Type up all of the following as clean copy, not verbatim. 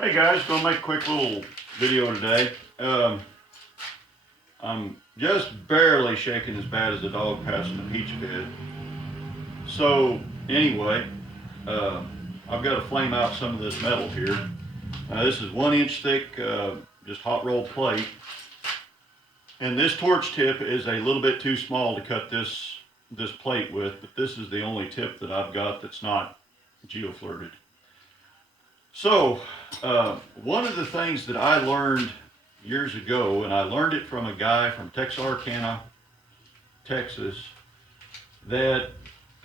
Hey guys, gonna make a quick little video today. I'm just barely shaking as bad as a dog passing a peach pit. So anyway, uh, I've got to flame out some of this metal here. This is 1 inch thick, just hot rolled plate, and this torch tip is a little bit too small to cut this plate with. But this is the only tip that I've got that's not geoflirted. So, one of the things that I learned years ago, and I learned it from a guy from Texarkana, Texas, that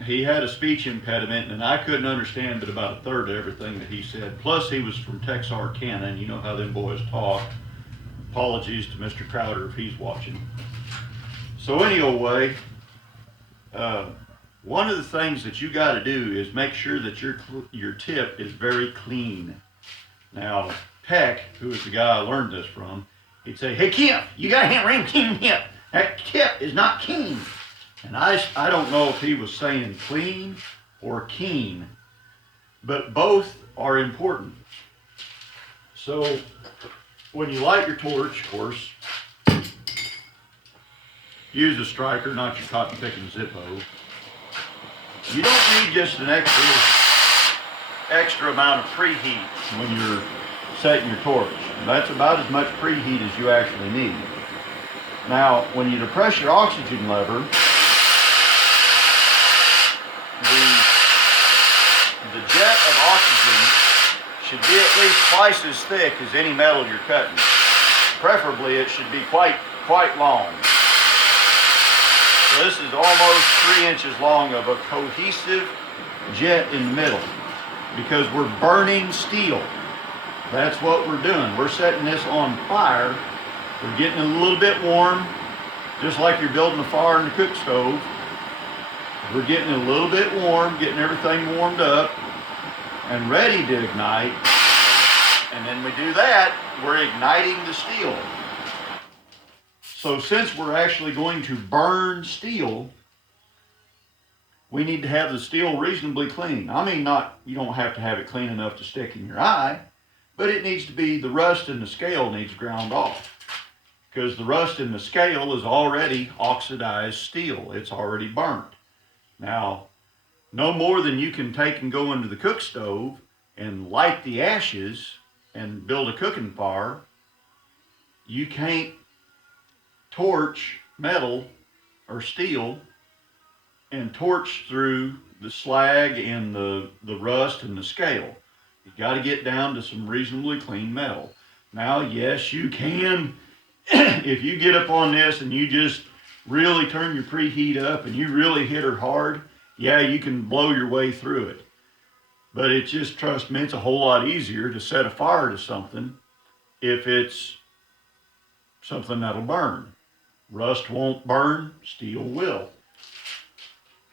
he had a speech impediment, and I couldn't understand but about a third of everything that he said. Plus, he was from Texarkana, and you know how them boys talk. Apologies to Mr. Crowder if he's watching. So, anyway, uh, one of the things that you got to do is make sure that your tip is very clean. Now, Peck, who is the guy I learned this from, he'd say, "Hey, Kip, you got to have rim clean tip. That tip is not keen." And I don't know if he was saying clean or keen, but both are important. So, when you light your torch, of course, use a striker, not your cotton picking Zippo. You don't need just an extra amount of preheat when you're setting your torch. That's about as much preheat as you actually need. Now, when you depress your oxygen lever, the jet of oxygen should be at least twice as thick as any metal you're cutting. Preferably, it should be quite long. So this is almost 3 inches long of a cohesive jet in the middle, because we're burning steel. That's what we're doing. We're setting this on fire. We're getting it a little bit warm, just like you're building a fire in the cook stove. We're getting it a little bit warm, getting everything warmed up and ready to ignite. And then we do that, we're igniting the steel. So since we're actually going to burn steel, we need to have the steel reasonably clean. I mean, you don't have to have it clean enough to stick in your eye, but it needs to be, the rust in the scale needs ground off. Because the rust in the scale is already oxidized steel. It's already burnt. Now, no more than you can take and go into the cook stove and light the ashes and build a cooking fire. You can't torch metal or steel and torch through the slag and the rust and the scale. You got to get down to some reasonably clean metal. Now, yes, you can, if you get up on this and you just really turn your preheat up and you really hit her hard, yeah, you can blow your way through it. But it just, trust me, it's a whole lot easier to set a fire to something if it's something that'll burn. Rust won't burn, steel will.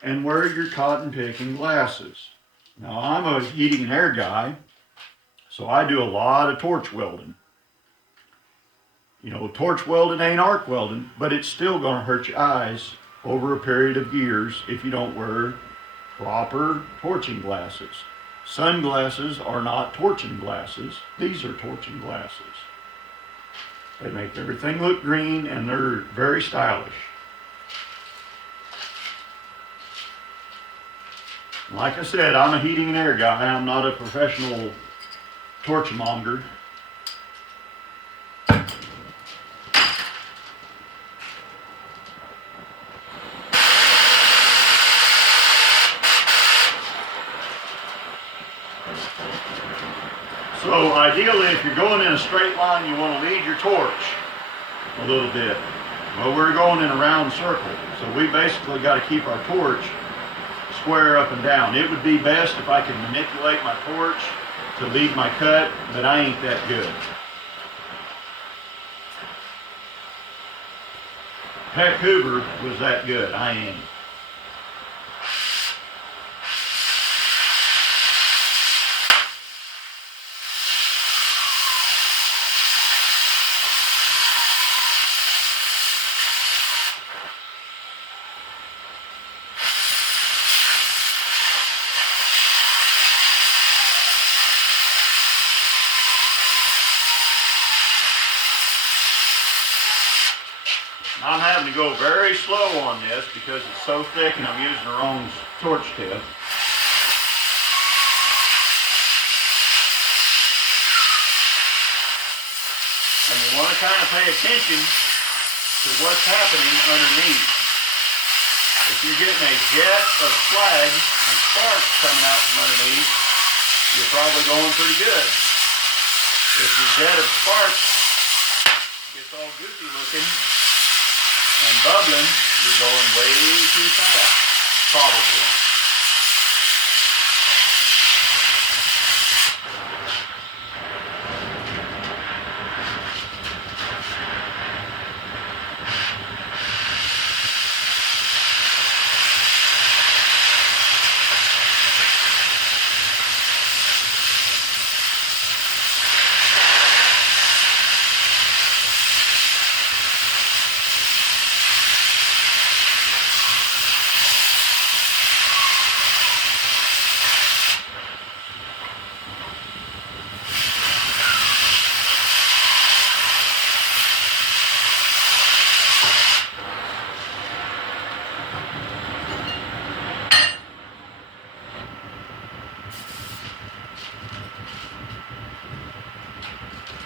And wear your cotton picking glasses. Now, I'm a heating and air guy, so I do a lot of torch welding. You know, torch welding ain't arc welding, but it's still going to hurt your eyes over a period of years if you don't wear proper torching glasses. Sunglasses are not torching glasses. These are torching glasses. They make everything look green, and they're very stylish. Like I said, I'm a heating and air guy. I'm not a professional torchmonger. So ideally, if you're going in a straight line, you want to lead your torch a little bit. Well, we're going in a round circle, so we basically got to keep our torch square up and down. It would be best if I could manipulate my torch to lead my cut, but I ain't that good. Peck Hoover was that good. I ain't. I'm having to go very slow on this because it's so thick and I'm using the wrong torch tip. And you want to kind of pay attention to what's happening underneath. If you're getting a jet of slag and sparks coming out from underneath, you're probably going pretty good. If your jet of sparks gets all goofy looking and bubbling, you're going way too fast, probably.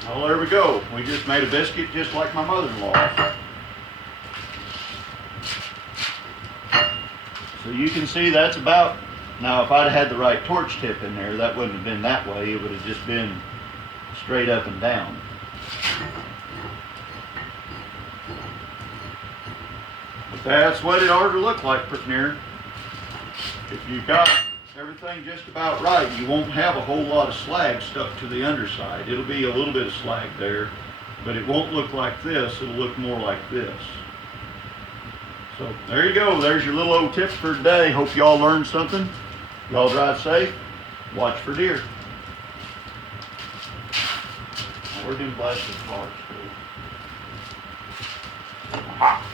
Well, there we go. We just made a biscuit just like my mother-in-law. So you can see that's about, now if I'd had the right torch tip in there, that wouldn't have been that way. It would have just been straight up and down. But that's what it ought to look like pretty near. If you've got everything just about right, you won't have a whole lot of slag stuck to the underside. It'll be a little bit of slag there, but it won't look like this. It'll look more like this. So there you go. There's your little old tip for today. Hope y'all learned something. Y'all drive safe. Watch for deer. Now we're going to blast this bar. Aha.